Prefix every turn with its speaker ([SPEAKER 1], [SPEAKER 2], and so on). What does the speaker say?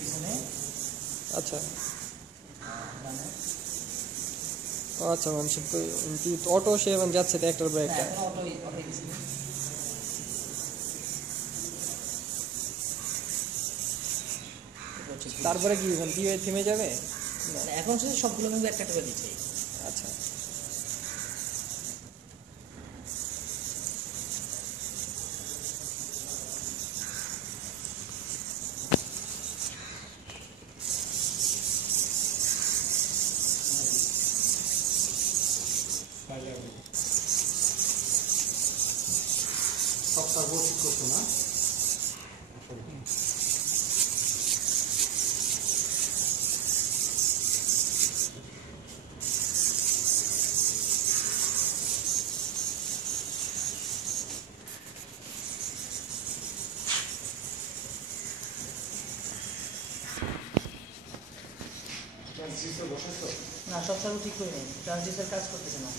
[SPEAKER 1] পিছনে
[SPEAKER 2] আচ্ছা। আচ্ছা মানে সে অটো সে যাচ্ছে তো একটার পর একটা? তারপরে কি থেমে যাবে?
[SPEAKER 1] এখন শুধু সবগুলো একটা একটা করে দিচ্ছে।
[SPEAKER 2] আচ্ছা।
[SPEAKER 3] সপ্তাহ ঠিক করছ না?
[SPEAKER 1] না সব সার্ভ ঠিক করে নেই ট্রান্সডিউসার কাজ করতেছে না।